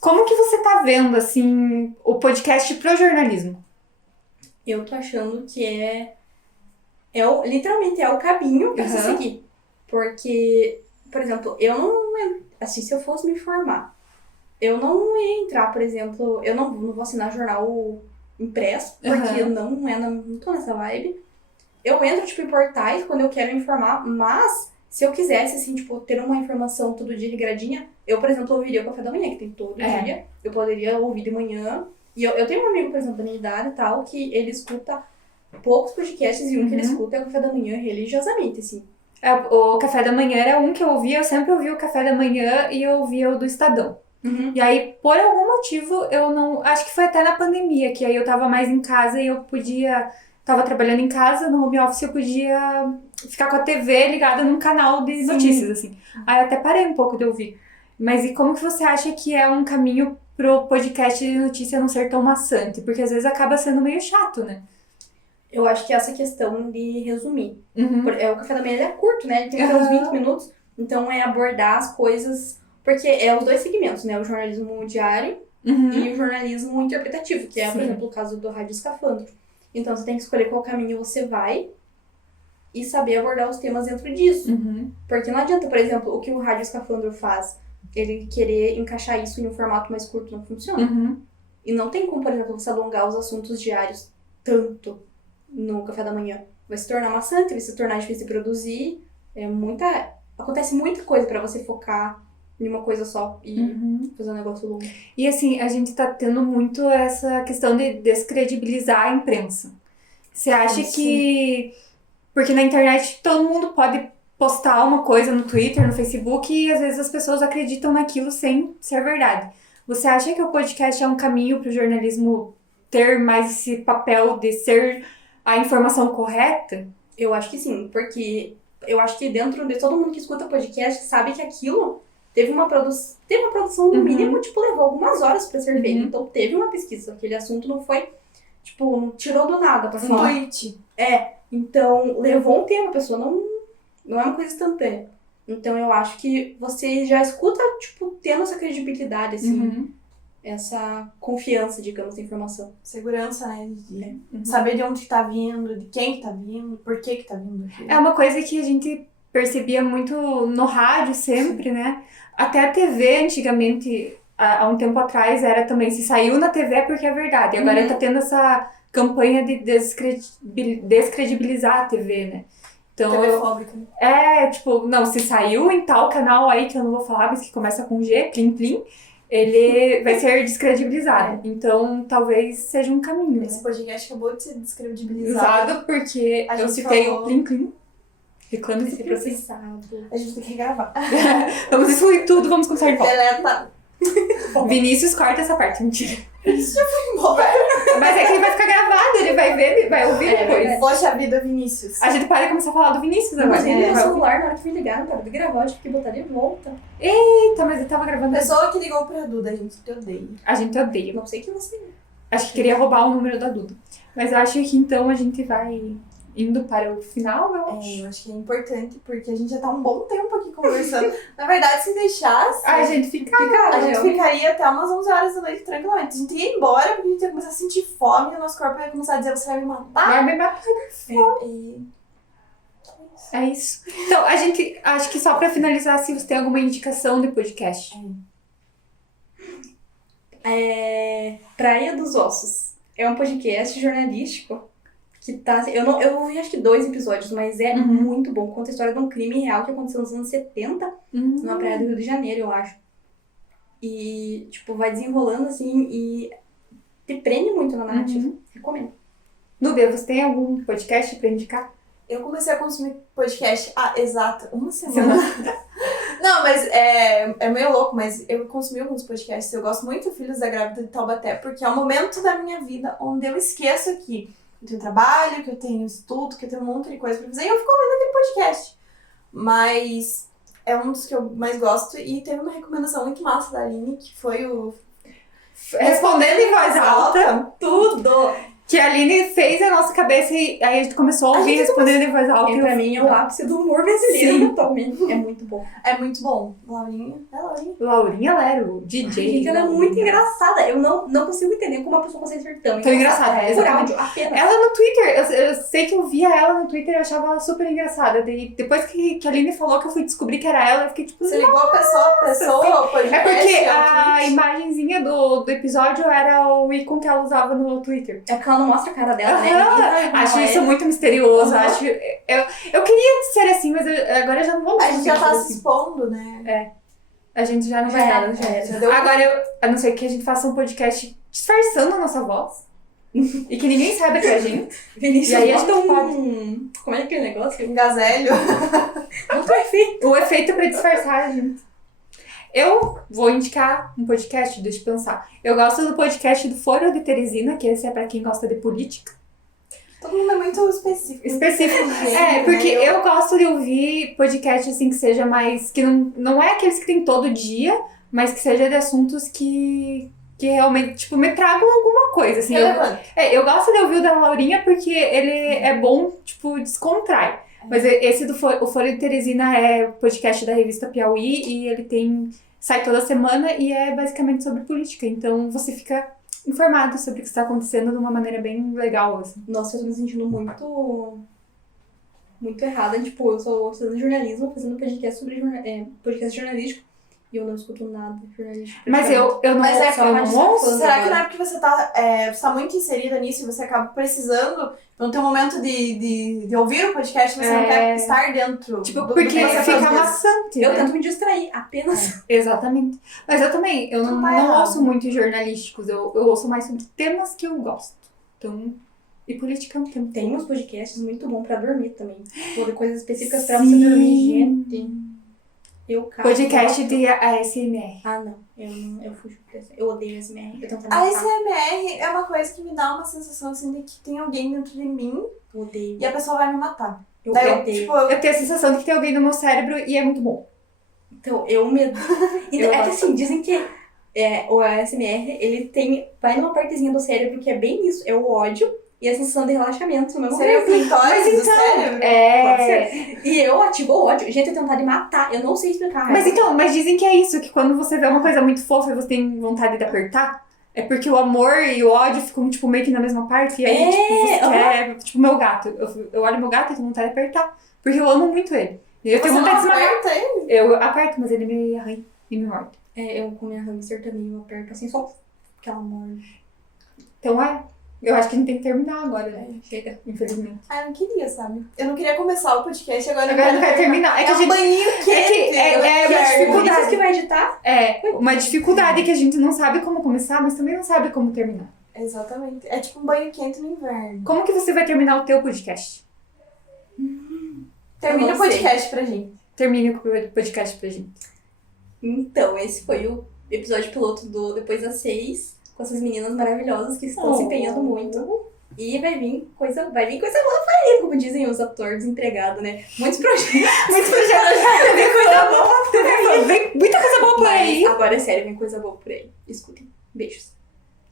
Como que você tá vendo, assim, o podcast pro jornalismo? Eu tô achando que literalmente é o caminho pra se seguir. Porque, por exemplo, eu não... Assim, se eu fosse me informar, eu não ia entrar, por exemplo... Eu não vou assinar jornal impresso, porque eu não tô nessa vibe. Eu entro, tipo, em portais quando eu quero me informar, mas se eu quisesse, assim, tipo, ter uma informação todo dia regradinha, eu, por exemplo, ouviria o Café da Manhã, que tem todo dia. Eu poderia ouvir de manhã. E eu tenho um amigo, por exemplo, da minha idade e tal, que ele escuta poucos podcasts e um que ele escuta é o Café da Manhã religiosamente, assim. O Café da Manhã era um que eu ouvia, eu sempre ouvia o Café da Manhã e eu ouvia o do Estadão. E aí, por algum motivo, eu não... Acho que foi até na pandemia, que aí eu tava mais em casa e eu podia... Tava trabalhando em casa, no home office, eu podia ficar com a TV ligada num canal de notícias, assim. Aí eu até parei um pouco de ouvir. Mas e como que você acha que é um caminho pro podcast de notícia não ser tão maçante? Porque às vezes acaba sendo meio chato, né? Eu acho que essa questão de resumir. O Café da Manhã ele é curto, né? Ele tem uns 20 minutos. Então é abordar as coisas... Porque é os dois segmentos, né? O jornalismo diário e o jornalismo interpretativo, que é, por exemplo, o caso do Rádio Escafandro. Então você tem que escolher qual caminho você vai e saber abordar os temas dentro disso. Porque não adianta, por exemplo, o que o Rádio Escafandro faz, ele querer encaixar isso em um formato mais curto, não funciona. E não tem como, por exemplo, você alongar os assuntos diários tanto no Café da Manhã. Vai se tornar maçante, vai se tornar difícil de produzir. Acontece muita coisa pra você focar em uma coisa só e fazer um negócio longo. E assim, a gente tá tendo muito essa questão de descredibilizar a imprensa. Você acha que... Porque na internet todo mundo pode postar uma coisa no Twitter, no Facebook, e às vezes as pessoas acreditam naquilo sem ser verdade. Você acha que o podcast é um caminho pro jornalismo ter mais esse papel de ser a informação correta? Eu acho que sim, porque eu acho que dentro de todo mundo que escuta podcast sabe que aquilo teve uma produção no mínimo, tipo, levou algumas horas pra ser feito. Então teve uma pesquisa, aquele assunto não foi, tipo, não tirou do nada pra falar. Tweet. Então levou um tempo, a pessoa não é uma coisa instantânea. Então eu acho que você já escuta, tipo, tendo essa credibilidade, assim, essa confiança, digamos, na informação. Segurança, né? De saber de onde que tá vindo, de quem que tá vindo, por que tá vindo aquilo. É uma coisa que a gente percebia muito no rádio sempre, né? Até a TV, antigamente, há um tempo atrás, era também, se saiu na TV é porque é verdade. Agora tá tendo essa campanha de descredibilizar a TV, né? Então, TV fóbica, né? tipo, não, se saiu em tal canal aí, que eu não vou falar, mas que começa com G, Plim Plim, ele vai ser descredibilizado. Então, talvez seja um caminho. Esse podcast acabou de ser descredibilizado. Exato, porque A eu gente citei falou- o Plim Plim. Reclame Vai esse ser processo. processado. A gente tem que regravar. Vamos excluir tudo, vamos começar de volta. Deleta. Vinícius, corta essa parte, mentira. Embora. Mas é que ele vai ficar gravado, ele vai ver, vai ouvir depois. Poxa vida, Vinícius. A gente pode começar a falar do Vinícius agora. Mas ele É, no celular, na hora que me ligaram, para de gravar, eu tive que botar de volta. Eita, mas ele tava gravando. Pessoa que ligou pra Duda, a gente te odeia. A gente odeia. Não sei que você é. Acho que queria roubar o número da Duda. Mas eu acho que então a gente vai indo para o final, eu acho. Eu acho que é importante, porque a gente já tá um bom tempo aqui conversando. Na verdade, se deixasse, A gente fica. a gente ficaria até umas 11 horas da noite tranquilamente. A gente ia embora, porque a gente ia começar a sentir fome, e o nosso corpo ia começar a dizer, você vai me matar. Vai me matar. E... É isso. Então, a gente. Acho que só pra finalizar, se você tem alguma indicação de podcast. Praia dos Ossos. É um podcast jornalístico que tá... Eu ouvi acho que 2 episódios, mas é muito bom. Conta a história de um crime real que aconteceu nos anos 70, numa praia do Rio de Janeiro, eu acho. E, tipo, vai desenrolando, assim, e te prende muito na narrativa. Recomendo. Nubia, você tem algum podcast pra indicar? Eu comecei a consumir podcast há exata uma semana. Não, mas é meio louco, mas eu consumi alguns podcasts. Eu gosto muito do Filhos da Grávida de Taubaté, porque é um momento da minha vida onde eu esqueço que eu tenho trabalho, que eu tenho estudo, que eu tenho um monte de coisa pra fazer, e eu fico ouvindo aquele podcast. Mas é um dos que eu mais gosto, e teve uma recomendação muito massa da Aline, que foi o... Respondendo em voz alta. Tudo! Que a Aline fez a nossa cabeça e aí a gente começou a ouvir respondendo em voz alta. E pra mim é o ápice do humor brasileiro atualmente. É muito bom. É muito bom. Laurinha. É Laurinha. Laurinha Lero, DJ. Gente, ela é muito engraçada. Eu não consigo entender como uma pessoa consegue ser tão Tão engraçada, Por exatamente. áudio, apenas. Ela no Twitter, eu sei que eu via ela no Twitter e achava ela super engraçada. Daí, depois que a Aline falou que eu fui descobrir que era ela, eu fiquei tipo... Você ligou a pessoa, o podcast. É porque o a tweet. imagenzinha do episódio era o ícone que ela usava no Twitter. É porque ela não mostra a cara dela, né? Aham. Ninguém sabe como Acho ela isso é. muito misterioso. Aham. Acho, eu queria ser assim, mas agora eu já não vou mais. A gente já tá ser se assim. expondo, né? A gente já não Já vai era, nada. já era. Já deu Agora, a não ser que a gente faça um podcast disfarçando a nossa voz. E que ninguém saiba que é a gente. Vinícius, E aí a bota gente Como é aquele negócio? um gazelho. Bota um efeito. O efeito pra disfarçar a gente. Eu vou indicar um podcast, deixa eu pensar. Eu gosto do podcast do Foro de Teresina, que esse é pra quem gosta de política. Todo mundo é muito específico. Específico. Gente, É, porque né? eu gosto de ouvir podcast assim que seja mais. Que não é aqueles que tem todo dia, mas que seja de assuntos que realmente, tipo, me tragam alguma coisa. Assim, Relevante. eu gosto de ouvir o da Laurinha porque ele é bom, tipo, descontrai. Mas esse o Folha de Teresina é o podcast da revista Piauí e ele sai toda semana e é basicamente sobre política. Então você fica informado sobre o que está acontecendo de uma maneira bem legal, assim. Nossa, eu tô me sentindo muito errada. Tipo, eu sou estudando de jornalismo, fazendo podcast sobre podcast jornalístico. E eu não escuto nada jornalístico. Mas eu não Mas é ouço, eu mais não ouço. fã. Será que não é porque você tá muito inserida nisso e você acaba precisando, no teu momento de ouvir o podcast, você não quer estar dentro Tipo, do porque que você fica faz. maçante, Eu né? tento me distrair, apenas. Exatamente. Mas eu também, eu não tá errado. ouço muito jornalísticos, eu ouço mais sobre temas que eu gosto. Então, e política é um tema. Tem uns podcasts muito bons pra dormir também. Tipo, coisas específicas pra você dormir, gente. Eu cago. Podcast de ASMR. Ah, não. Eu fujo por isso. Eu odeio ASMR. Eu tento A matar. ASMR é uma coisa que me dá uma sensação assim de que tem alguém dentro de mim Eu odeio. e a pessoa vai me matar. Eu Daí eu, odeio. tipo, Eu tenho a sensação de que tem alguém no meu cérebro e é muito bom. Então, eu medo. Eu É que gosto. assim, dizem que o ASMR, ele vai numa partezinha do cérebro que é bem isso, é o ódio e a sensação de relaxamento no mesmo seria o tempo. clitóris do cérebro. Pode É. ser. E eu ativo o ódio. Gente, eu tenho vontade de matar. Eu não sei explicar. Mas dizem que é isso, que quando você vê uma coisa muito fofa e você tem vontade de apertar, é porque o amor e o ódio ficam, tipo, meio que na mesma parte. E aí, tipo, você quer... Tipo, meu gato. Eu olho meu gato e tenho vontade de apertar. Porque eu amo muito ele. E eu tenho Você vontade de não esmagar. aperta ele? Eu aperto, mas ele me arranha e me morde. Eu com minha hamster também, eu aperto assim, só que ela morde. Então, eu acho que a gente tem que terminar agora, né? Chega. Infelizmente. Ah, eu não queria, sabe? Eu não queria começar o podcast, agora Agora não quero terminar. É que a um gente... banhinho quente. é eu uma quero. dificuldade. Vinícius que vai editar? É, uma dificuldade que a gente não sabe como começar, mas também não sabe como terminar. Exatamente. É tipo um banho quente no inverno. Como que você vai terminar o teu podcast? Termina Eu o não sei. podcast pra gente. Termine o podcast pra gente. Então, esse foi o episódio piloto do Depois das 6, com essas meninas maravilhosas que estão se empenhando muito. E vai vir coisa boa por aí, como dizem os atores empregados, né? Muitos projetos. Muitos projetos já vem coisa boa por aí. Vem muita coisa boa por aí. Agora é sério, vem coisa boa por aí. Escutem. Beijos.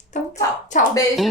Então, Tchau. tchau. Beijo.